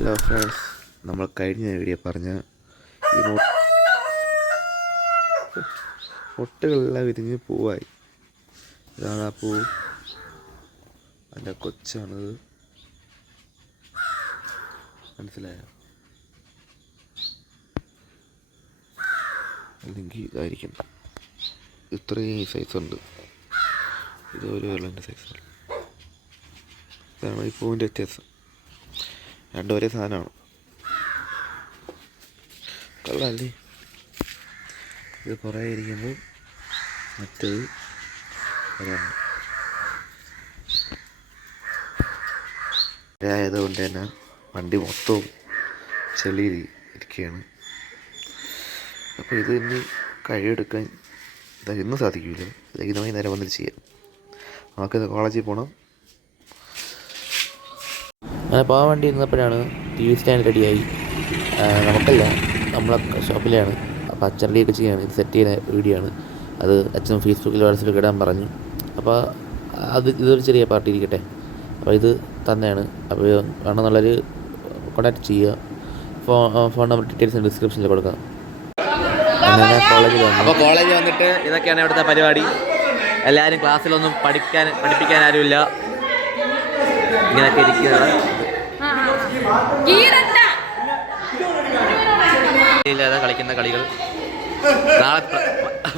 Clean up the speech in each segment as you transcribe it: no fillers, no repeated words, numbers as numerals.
Hello friends, നമ്മൾ കഴിഞ്ഞ video പറഞ്ഞ ഈ മുട്ടുകളെല്ലാം വിരിഞ്ഞ് പൂവായി. ഇതാണ് ആ പൂ. അതിൻ്റെ കൊച്ചാണത്. മനസ്സിലായോ? അല്ലെങ്കിൽ ഇതായിരിക്കും. ഇത്രയും സൈസുണ്ട്. ഇത് ഒരു വെള്ളൻ്റെ സൈസാണ്. ഇതാണ് ഈ പൂവിൻ്റെ വ്യത്യാസം. രണ്ടും ഒരേ സാധനമാണ്. കൊള്ളാമല്ലേ? ഇത് കുറേ ഇരിക്കുമ്പോൾ മറ്റേത് ഒരാണ്. ആയതുകൊണ്ട് തന്നെ വണ്ടി മൊത്തവും ചെളിയിൽ ഇരിക്കുകയാണ്. അപ്പോൾ ഇത് ഇനി കഴിയെടുക്കാൻ ഇന്ന് സാധിക്കില്ല. ഇന്ന് വൈകുന്നേരം വന്നിട്ട് ചെയ്യാം. നമുക്കിത് കോളേജിൽ പോകണം. അങ്ങനെ പോകാൻ വേണ്ടി ഇരുന്നപ്പോഴാണ് ടി വി സ്റ്റാൻഡ് റെഡിയായി. നമുക്കല്ല, നമ്മളെ ഷോപ്പിലാണ്. അപ്പോൾ അച്ഛൻ റെഡിയൊക്കെ ചെയ്യാണ്. ഇത് സെറ്റ് ചെയ്യുന്ന വീഡിയോ ആണ്. അത് അച്ഛൻ ഫേസ്ബുക്കിൽ വാട്സപ്പിൽ ഇടാൻ പറഞ്ഞു. അപ്പോൾ ഇതൊരു ചെറിയ പാർട്ടി ഇരിക്കട്ടെ. അപ്പോൾ ഇത് തന്നെയാണ്. അപ്പോൾ വേണമെന്നുള്ളൊരു കോൺടാക്ട് ചെയ്യുക. ഫോൺ നമ്പർ ഡീറ്റെയിൽസ് ഡിസ്ക്രിപ്ഷനിൽ കൊടുക്കാം. അങ്ങനെ കോളേജിൽ വന്നിട്ട് ഇതൊക്കെയാണ് ഇവിടുത്തെ പരിപാടി. എല്ലാവരും ക്ലാസ്സിലൊന്നും പഠിപ്പിക്കാൻ ആരുമില്ല. ഇങ്ങനെയൊക്കെ ഇരിക്കുന്നത്. ഇല്ലാതെ കളിക്കുന്ന കളികൾ. നാളെ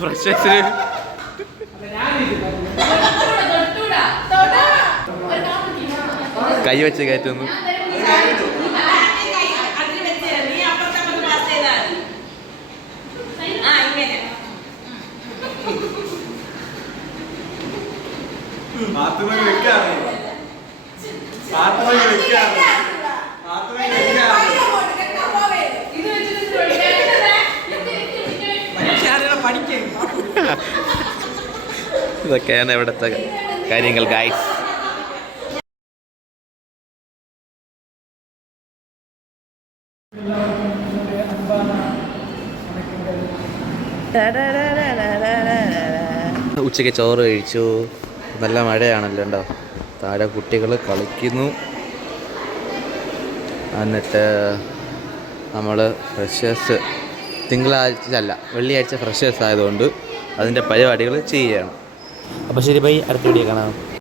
ഫ്രഷേഴ്സിന് കൈ വെച്ച് കയറ്റുന്നു. ഇതൊക്കെയാണ് ഇവിടുത്തെ കാര്യങ്ങൾ ഗൈസ്. ഉച്ചയ്ക്ക് ചോറ് കഴിച്ചു. നല്ല മഴയാണല്ലോ. ഉണ്ടോ? താഴെ കുട്ടികൾ കളിക്കുന്നു. എന്നിട്ട് നമ്മൾ ഫ്രഷേഴ്സ് തിങ്കളാഴ്ച അല്ല വെള്ളിയാഴ്ച ഫ്രഷേഴ്സ് ആയതുകൊണ്ട് അതിൻ്റെ പരിപാടികൾ ചെയ്യുകയാണ്. അപ്പോൾ ശരി, ബൈ. അടുത്ത വീഡിയോ കാണാം.